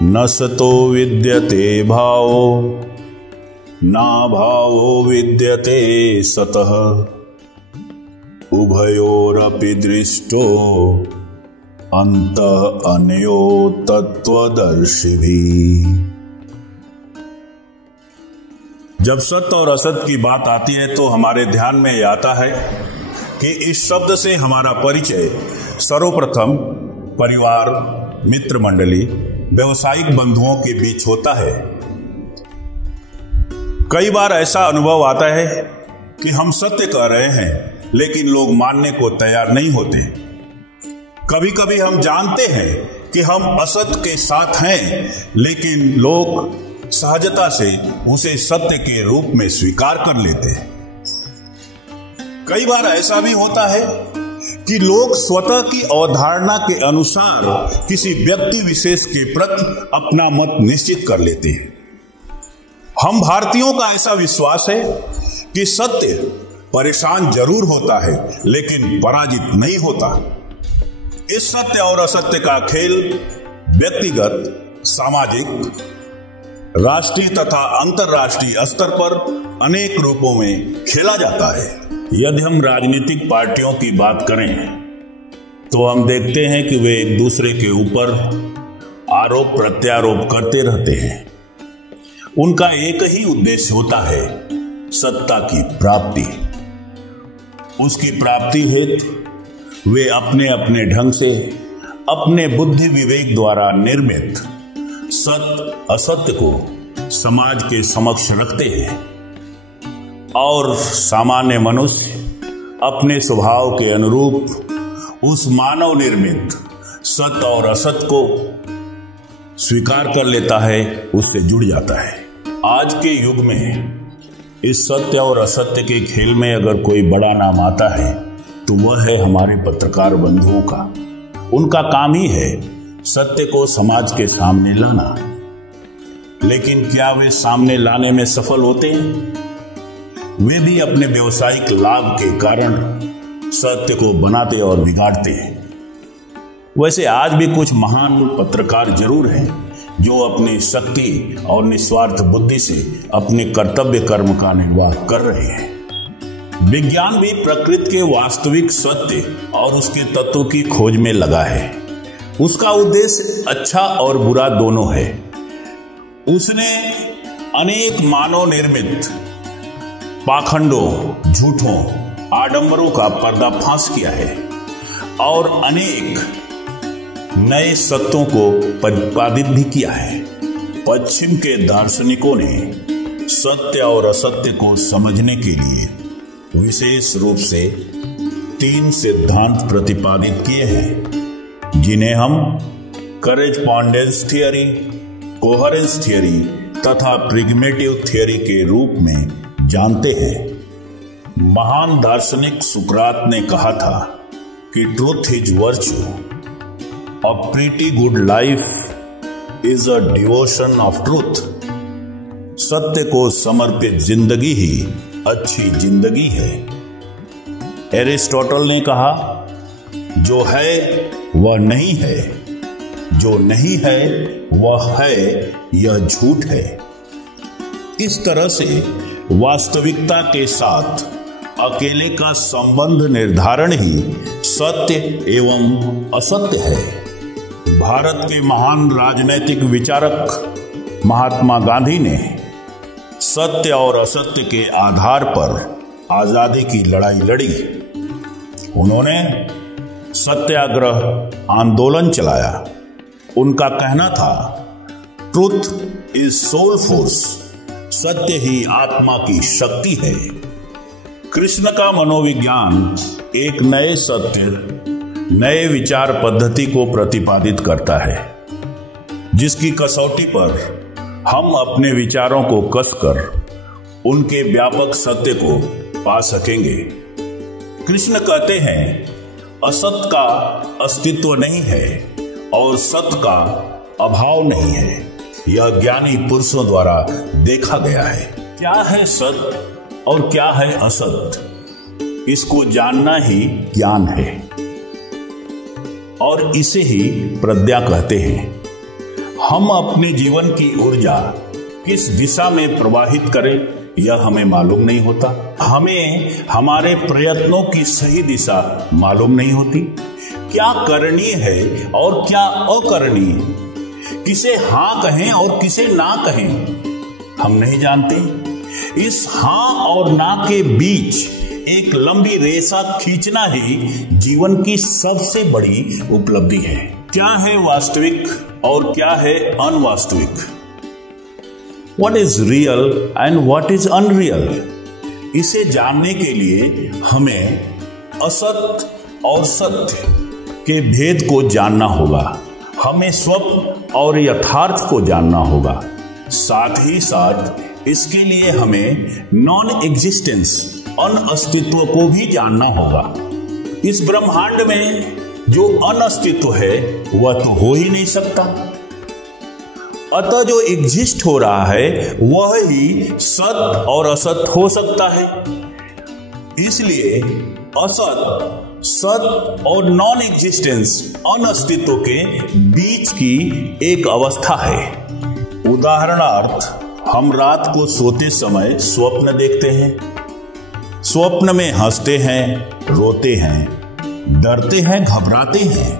न सतो विद्यते भावो ना भावो विद्यते सतः उभयोरपि दृष्टो अन्तः अनयो तत्त्वदर्शिभिः। जब सत्य और असत की बात आती है तो हमारे ध्यान में यह आता है कि इस शब्द से हमारा परिचय सर्वप्रथम परिवार, मित्र मंडली, व्यवसायिक बंधुओं के बीच होता है। कई बार ऐसा अनुभव आता है कि हम सत्य कह रहे हैं लेकिन लोग मानने को तैयार नहीं होते। कभी कभी हम जानते हैं कि हम असत्य के साथ हैं लेकिन लोग सहजता से उसे सत्य के रूप में स्वीकार कर लेते हैं। कई बार ऐसा भी होता है कि लोग स्वतः की अवधारणा के अनुसार किसी व्यक्ति विशेष के प्रति अपना मत निश्चित कर लेते हैं। हम भारतीयों का ऐसा विश्वास है कि सत्य परेशान जरूर होता है लेकिन पराजित नहीं होता। इस सत्य और असत्य का खेल व्यक्तिगत, सामाजिक, राष्ट्रीय तथा अंतर्राष्ट्रीय स्तर पर अनेक रूपों में खेला जाता है। यदि हम राजनीतिक पार्टियों की बात करें तो हम देखते हैं कि वे एक दूसरे के ऊपर आरोप प्रत्यारोप करते रहते हैं। उनका एक ही उद्देश्य होता है, सत्ता की प्राप्ति। उसकी प्राप्ति हेतु वे अपने अपने ढंग से अपने बुद्धि विवेक द्वारा निर्मित सत्य असत्य को समाज के समक्ष रखते हैं और सामान्य मनुष्य अपने स्वभाव के अनुरूप उस मानव निर्मित सत्य और असत्य को स्वीकार कर लेता है, उससे जुड़ जाता है। आज के युग में इस सत्य और असत्य के खेल में अगर कोई बड़ा नाम आता है तो वह है हमारे पत्रकार बंधुओं का। उनका काम ही है सत्य को समाज के सामने लाना। लेकिन क्या वे सामने लाने में सफल होते हैं? वे भी अपने व्यवसायिक लाभ के कारण सत्य को बनाते और बिगाड़ते हैं। वैसे आज भी कुछ महान पत्रकार जरूर हैं जो अपनी शक्ति और निस्वार्थ बुद्धि से अपने कर्तव्य कर्म का निर्वाह कर रहे हैं। विज्ञान भी प्रकृति के वास्तविक सत्य और उसके तत्वों की खोज में लगा है। उसका उद्देश्य अच्छा और बुरा दोनों है। उसने अनेक मानव निर्मित पाखंडों, झूठों, आडंबरों का पर्दाफाश किया है और अनेक नए सत्यों को प्रतिपादित भी किया है। पश्चिम के दार्शनिकों ने सत्य और असत्य को समझने के लिए विशेष रूप से 3 सिद्धांत प्रतिपादित किए हैं जिन्हें हम करेस्पॉन्डेंस थियरी, कोहेरेंस थियरी तथा प्रिग्मेटिव थियरी के रूप में जानते हैं। महान दार्शनिक सुकरात ने कहा था कि truth is virtue, a pretty good life is a devotion of truth. सत्य को समर्पित जिंदगी ही अच्छी जिंदगी है। एरिस्टोटल ने कहा, जो है वह नहीं है, जो नहीं है वह है, यह झूठ है। इस तरह से वास्तविकता के साथ अकेले का संबंध निर्धारण ही सत्य एवं असत्य है। भारत के महान राजनैतिक विचारक महात्मा गांधी ने सत्य और असत्य के आधार पर आजादी की लड़ाई लड़ी। उन्होंने सत्याग्रह आंदोलन चलाया। उनका कहना था, ट्रूथ इज सोल फोर्स, सत्य ही आत्मा की शक्ति है। कृष्ण का मनोविज्ञान एक नए सत्य, नए विचार पद्धति को प्रतिपादित करता है जिसकी कसौटी पर हम अपने विचारों को कसकर उनके व्यापक सत्य को पा सकेंगे। कृष्ण कहते हैं, असत का अस्तित्व नहीं है और सत्य का अभाव नहीं है। यह ज्ञानी पुरुषों द्वारा देखा गया है। क्या है सत्य और क्या है असत्य, इसको जानना ही ज्ञान है और इसे ही प्रज्ञा कहते हैं। हम अपने जीवन की ऊर्जा किस दिशा में प्रवाहित करें यह हमें मालूम नहीं होता। हमें हमारे प्रयत्नों की सही दिशा मालूम नहीं होती। क्या करणीय है और क्या अकरणीय, किसे हाँ कहें और किसे ना कहें, हम नहीं जानते। इस हाँ और ना के बीच एक लंबी रेखा खींचना ही जीवन की सबसे बड़ी उपलब्धि है। क्या है वास्तविक और क्या है अनवास्तविक? What is real and what is unreal? इसे जानने के लिए हमें असत और सत्य के भेद को जानना होगा। हमें स्वप्न और यथार्थ को जानना होगा। साथ ही साथ इसके लिए हमें नॉन एग्जिस्टेंस, अनअस्तित्व को भी जानना होगा। इस ब्रह्मांड में जो अनअस्तित्व है वह तो हो ही नहीं सकता। अतः जो एग्जिस्ट हो रहा है वह ही सत और असत हो सकता है। इसलिए असत, सत और नॉन एग्जिस्टेंस, अनअस्तित्व के बीच की एक अवस्था है। उदाहरणार्थ, हम रात को सोते समय स्वप्न देखते हैं। स्वप्न में हंसते हैं, रोते हैं, डरते हैं, घबराते हैं,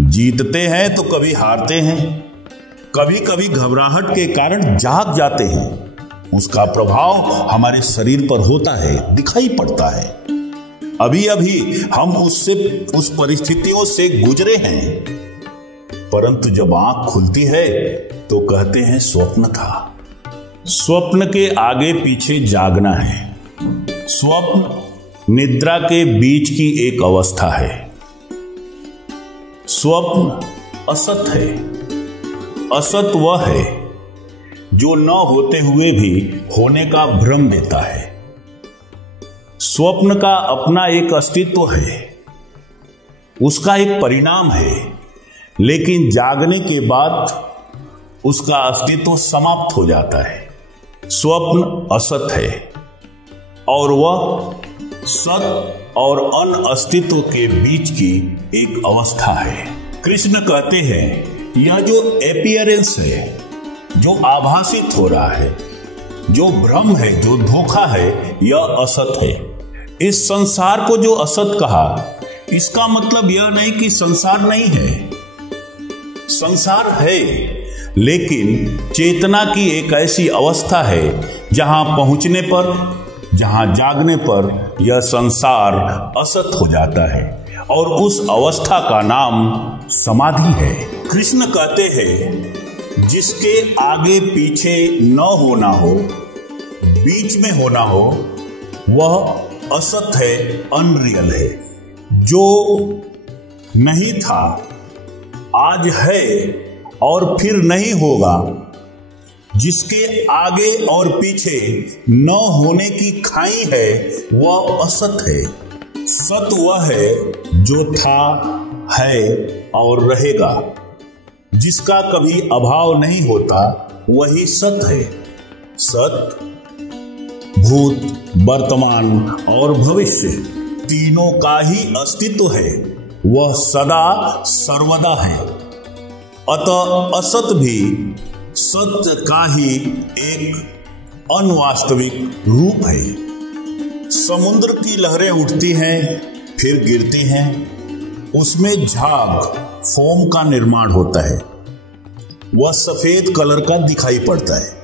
जीतते हैं तो कभी हारते हैं, कभी कभी घबराहट के कारण जाग जाते हैं। उसका प्रभाव हमारे शरीर पर होता है, दिखाई पड़ता है। अभी अभी हम उस परिस्थितियों से गुजरे हैं, परंतु जब आंख खुलती है तो कहते हैं स्वप्न था। स्वप्न के आगे पीछे जागना है। स्वप्न निद्रा के बीच की एक अवस्था है। स्वप्न असत है। असत वह है जो न होते हुए भी होने का भ्रम देता है। स्वप्न का अपना एक अस्तित्व है, उसका एक परिणाम है, लेकिन जागने के बाद उसका अस्तित्व समाप्त हो जाता है। स्वप्न असत है और वह सत और अनअस्तित्व के बीच की एक अवस्था है। कृष्ण कहते हैं यह जो एपियरेंस है, जो आभासित हो रहा है, जो भ्रम है, जो धोखा है, यह असत है। इस संसार को जो असत कहा, इसका मतलब यह नहीं कि संसार नहीं है। संसार है, लेकिन चेतना की एक ऐसी अवस्था है जहां पहुंचने पर, जहां जागने पर यह संसार असत हो जाता है और उस अवस्था का नाम समाधि है। कृष्ण कहते हैं जिसके आगे पीछे न होना हो, बीच में होना हो, वह असत है, अनरियल है। जो नहीं था, आज है और फिर नहीं होगा, जिसके आगे और पीछे न होने की खाई है, वह असत है। सत वह है जो था, है और रहेगा, जिसका कभी अभाव नहीं होता, वही सत है। सत भूत, वर्तमान और भविष्य तीनों का ही अस्तित्व है, वह सदा सर्वदा है। अतः असत भी सत्य का ही एक अनवास्तविक रूप है। समुद्र की लहरें उठती हैं, फिर गिरती हैं, उसमें झाग, फोम का निर्माण होता है। वह सफेद कलर का दिखाई पड़ता है।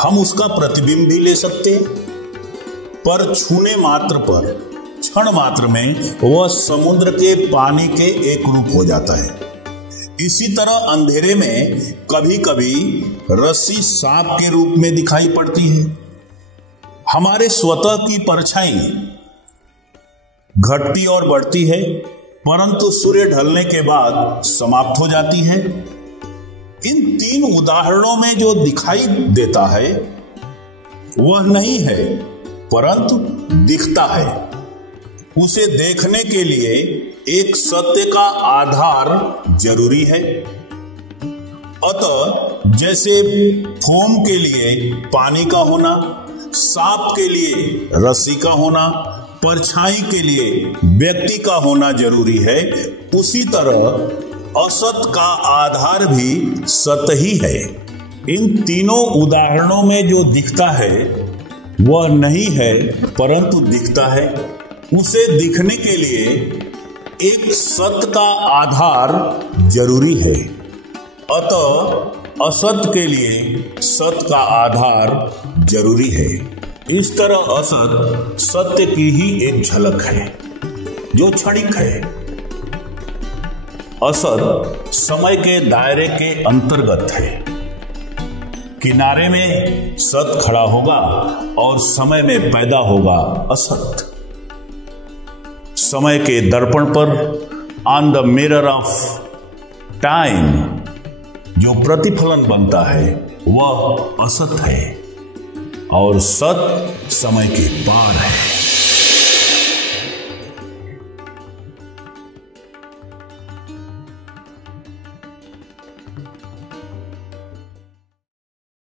हम उसका प्रतिबिंब भी ले सकते हैं, पर छूने मात्र पर, क्षण मात्र में वह समुद्र के पानी के एक रूप हो जाता है। इसी तरह अंधेरे में कभी कभी रस्सी सांप के रूप में दिखाई पड़ती है। हमारे स्वतः की परछाई घटती और बढ़ती है, परंतु सूर्य ढलने के बाद समाप्त हो जाती है। इन तीन उदाहरणों में जो दिखाई देता है वह नहीं है, परंतु दिखता है। उसे देखने के लिए एक सत्य का आधार जरूरी है। अतः जैसे फोम के लिए पानी का होना, सांप के लिए रस्सी का होना, परछाई के लिए व्यक्ति का होना जरूरी है, उसी तरह असत का आधार भी सत ही है। इन तीनों उदाहरणों में जो दिखता है वह नहीं है परंतु दिखता है। उसे दिखने के लिए एक सत का आधार जरूरी है, अतः असत के लिए सत का आधार जरूरी है। इस तरह असत सत्य की ही एक झलक है जो क्षणिक है। असत समय के दायरे के अंतर्गत है। किनारे में सत खड़ा होगा और समय में पैदा होगा असत। समय के दर्पण पर on the mirror of time जो प्रतिफलन बनता है वह असत है और सत समय के पार है।